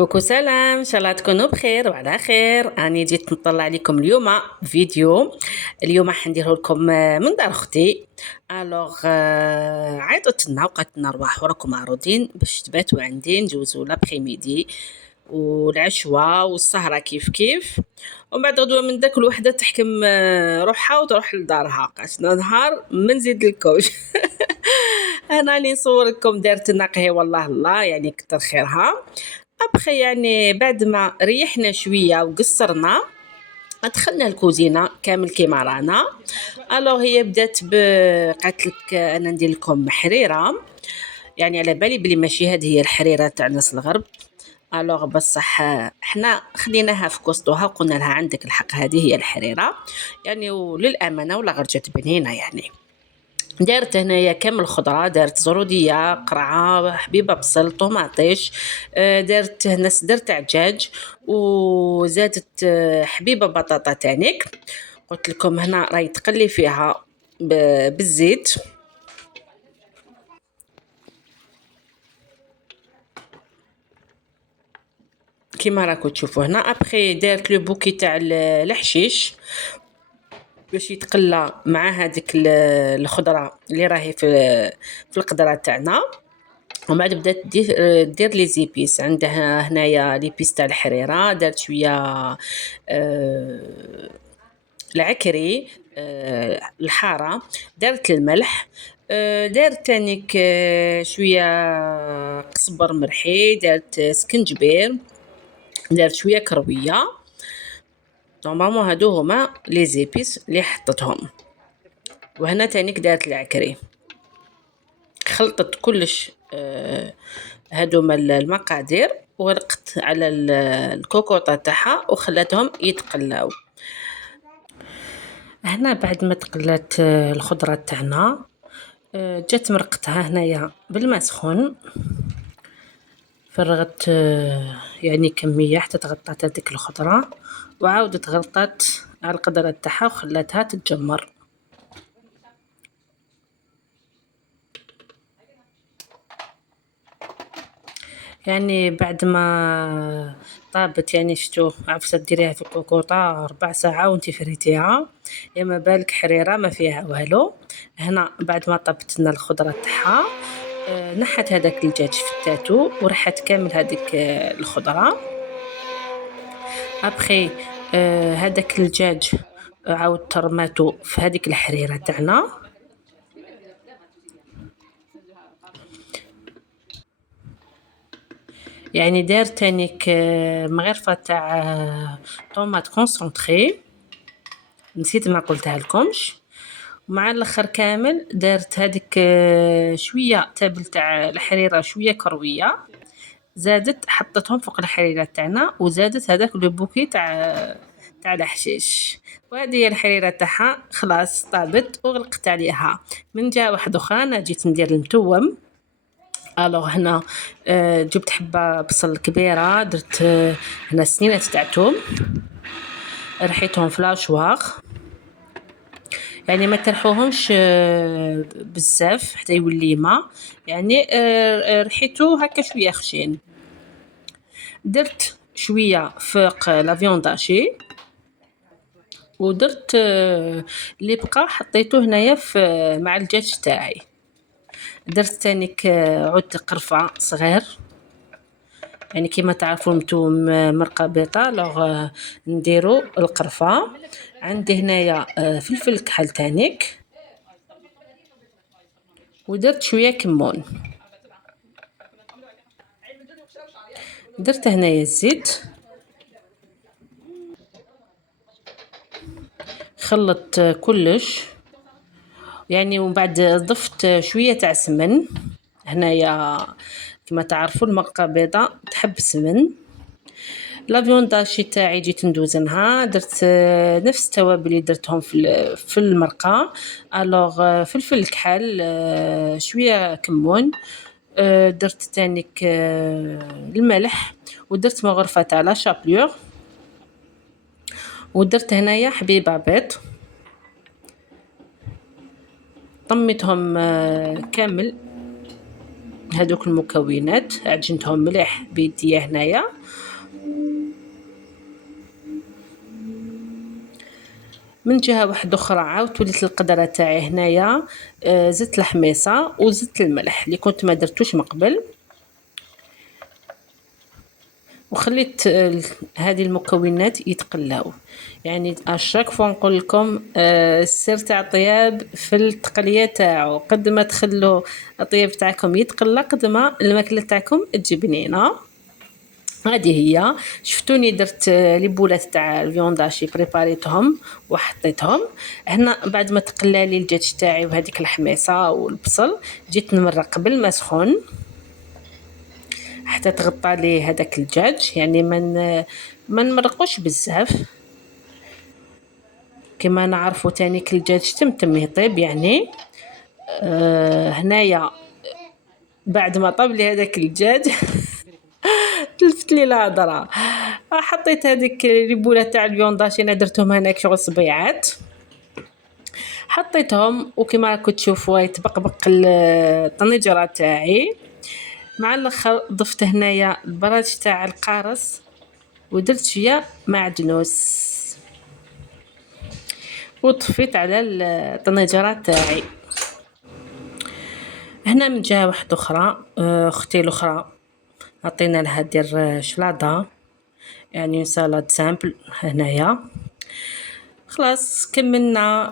كوكو سلام، ان شاء الله تكونوا بخير وعلى خير. راني جيت نطلع عليكم اليوم فيديو. اليوم راح نديره لكم من دار اختي. الوغ عيطت لنا وقالت لنا رواحوا راكم معروضين باش تباتوا عندي، نجوزوا لابخي والعشوه والسهره كيف كيف. ومن بعد غدوه من داك الوحده تحكم روحها وتروح لدارها. قالت نهار ما نزيد لكمش. انا اللي نصور لكم دارت لنا قهوه، والله الله يعني كتر خيرها. ابخي يعني بعد ما ريحنا شويه وقصرنا دخلنا الكوزينه كامل كيما رانا. الوغ هي بدات قالت لك انا ندير لكم حريره، يعني على بالي بلي ماشي هذه هي الحريره تاع ناس الغرب. الوغ بصح احنا خديناها في كوسطوها وقلنا لها عندك الحق هذه هي الحريره يعني، وللامانه ولا غير جات بنينه يعني. دارت هنايا كامل خضره، دارت زروديه، قرعه، حبيبه، بصل، طوماطيش، دارت هنا درت عجاج، وزادت حبيبه بطاطا تانيك. قلت لكم هنا راهي تقلي فيها بالزيت كيما راكم تشوفوا هنا. ابخي دارت لو بوكي تاع الحشيش باش يتقلى مع هذيك الخضره اللي راهي في القدره تاعنا. ومن بعد بدات دير لي زيبيس. عندها هنايا ليبيس تاع الحريره، دارت شويه العكري، الحاره، دارت الملح، دارت تانيك شويه قزبر مرحي، دارت سكنجبير، دارت شويه كرويه. نورمالمون هادو هما لي زيبيس اللي حطتهم. وهنا تانيك دارت العكري. خلطت كلش هادوما المقادير ورقت على الكوكوطه تاعها وخلاتهم يتقلاو. هنا بعد ما تقلات الخضره تاعنا جات مرقتها هنايا بالماء سخون. فرغت يعني كميه حتى تغطات هذيك الخضره، وعاودت غلطات على القدره تاعها وخلاتها تتجمر. يعني بعد ما طابت يعني شتو عفسه ديريها في الكوكوطه 4 ساعة وانتي فريتيها، يا ما بالك حريره ما فيها والو. هنا بعد ما طابت لنا الخضره تاعها نحت هذاك الدجاج في التاتو ورحت كامل هذيك الخضره. ابخي هذاك الدجاج عاود ترماتو في هذيك الحريره تاعنا. يعني دار تانيك مغرفه تاع طوماط كونسونطري، نسيت ما قلتها لكمش. ومع الاخر كامل دارت هذيك شويه تابل تاع الحريره، شويه كرويه، زادت حطتهم فوق الحريره تاعنا، وزادت هذاك لو بوكي تاع الحشيش. وهذه هي الحريره تاعها خلاص طابت وغلقت عليها. من جهه واحده اخرى انا جيت ندير المتوم. الوغ هنا جبت حبه بصل كبيره، درت هنا سنينات تاع توم، رحيتهم في لاشواغ، يعني ما ترحوهمش بزاف حتى يولي ما يعني رحيتو هكا شويه خشين. درت شويه فوق لا فيونداشي، ودرت اللي بقى حطيته هنايا مع الدجاج تاعي. درت تانيك عود قرفه صغير، يعني كيما تعرفوا نتوم مرقه بيضه لوغ نديرو القرفه. عندي هنايا فلفل كحل تانيك، ودرت شويه كمون. درت هنايا الزيت، خلط كلش يعني. ومن بعد ضفت شويه تاع سمن. هنايا كما تعرفوا المرقه بيضه تحب السمن. لا فيونداشي تاعي جيت ندوزنها، درت نفس التوابل اللي درتهم في المرقه. الوغ فلفل كحل، شويه كمون، درت تانيك الملح، ودرت مغرفه تاع لا شابلور، ودرت هنايا حبيبه بيض. طميتهم كامل هادوك المكونات عجنتهم مليح بيديا هنايا. من جهه واحده اخرى عاودت وليت القدره تاعي هنايا، زدت الحميصه وزدت الملح اللي كنت ما درتوش من قبل، وخليت هذه المكونات يتقلاو. يعني اشاك فوا نقول لكم السر تاع الطياب في التقليه تاعو، قد ما تخلوا الطياب تاعكم يتقلى قد ما الماكله تاعكم تجي بنينه. هذه هي. شفتوني درت لي بولات تاع الفيونداشي بريباريتهم وحطيتهم هنا. بعد ما تقلى لي الدجاج تاعي وهذيك الحميصه والبصل، جيت نمرق قبل ما سخون حتى تغطى لي هذاك الدجاج. يعني ما نمرقوش بزاف كما نعرفوا تاني الدجاج تم يطيب. يعني هنايا بعد ما طاب لي هذاك الدجاج تلفت لي الهضره، حطيت هذيك البوله تاع الفيونداشي انا درتهم هناك شغل صبيعات، حطيتهم وكما راكم تشوفوا يتبقبق الطنجره تاعي. مع الاخر ضفت هنايا البراج تاع القارص ودرت شويه معدنوس وطفيت على الطنجره تاعي. هنا من جهه واحده اخرى اختي الاخرى عطينا لها دير شلاضه، يعني سالاد سامبل هنايا. خلاص كملنا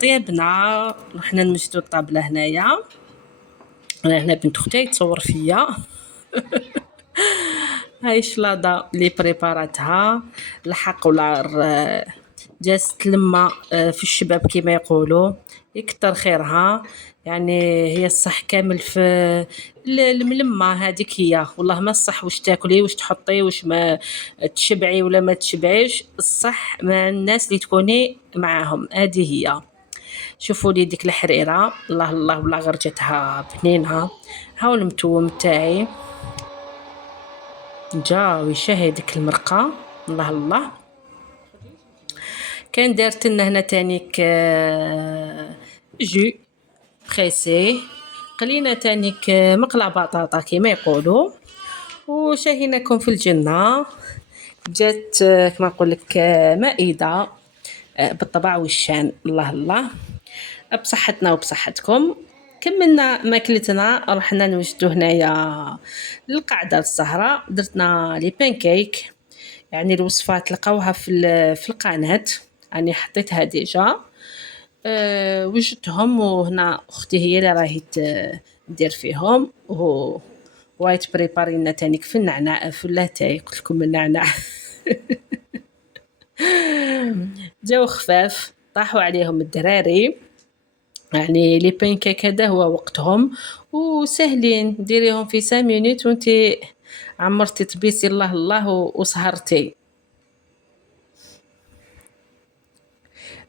طيبنا، رحنا نمشطو الطابله هنايا. انا هنا بنت اختي تصور فيا هاي الشلاضه اللي بريباراتها الحق والعار جالست لما في الشباب كما يقولوا، يكتر خيرها. يعني هي الصح كامل في الملمه هذيك هي. والله ما الصح واش تاكلي واش تحطي واش ما تشبعي ولا ما تشبعيش، الصح مع الناس اللي تكوني معاهم. هذه هي. شوفوا لي ديك الحريره، الله الله والله غير جاتها بنينه. هاو المتوم تاعي جا ويشهي ديك المرقه، الله الله. كان دارت لنا هنا تانيك جو بريسي، قلينا تانيك مقلع بطاطا كما يقولوا، وشاهيناكم في الجنه. جات كما نقول لك مائده بالطبع والشان، الله الله. بصحتنا وبصحتكم. كملنا ماكلتنا، رحنا نوجدو هنايا القعده السهره. درتنا لي بانكيك، يعني الوصفات تلقاوها في القناه، يعني حطيتها ديجا. وجدتهم وهنا اختي هي اللي راهي دير فيهم وايت بريبارينا تانيك في النعناع في اللاتاي. قلت لكم النعناع جاو خفاف طاحوا عليهم الدراري. يعني لي بانكيك هذا هو وقتهم وسهلين، ديريهم في 5 مينوت وانتي عمرتي طبيسي الله الله وسهرتي،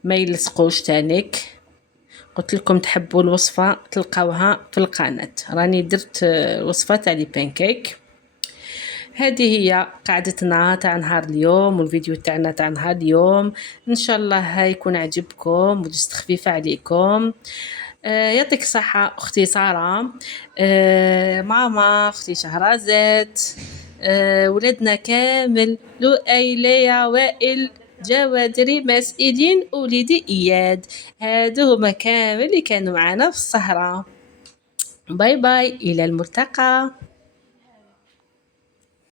ما يلصقوش تانيك. قلت لكم تحبوا الوصفه تلقاوها في القناه، راني درت وصفه تاع لي بانكيك. هذه هي قعدتنا تاع نهار اليوم والفيديو تاعنا تاع نهار اليوم. ان شاء الله يكون عجبكم ودست خفيفه عليكم. يعطيك الصحه اختي ساره، ماما اختي شهرزاد، ولادنا كامل لؤي ليا وائل جوادري مسئلين وليدي اياد، هادو هما كامل اللي كانوا معنا في السهره. باي باي الى الملتقى.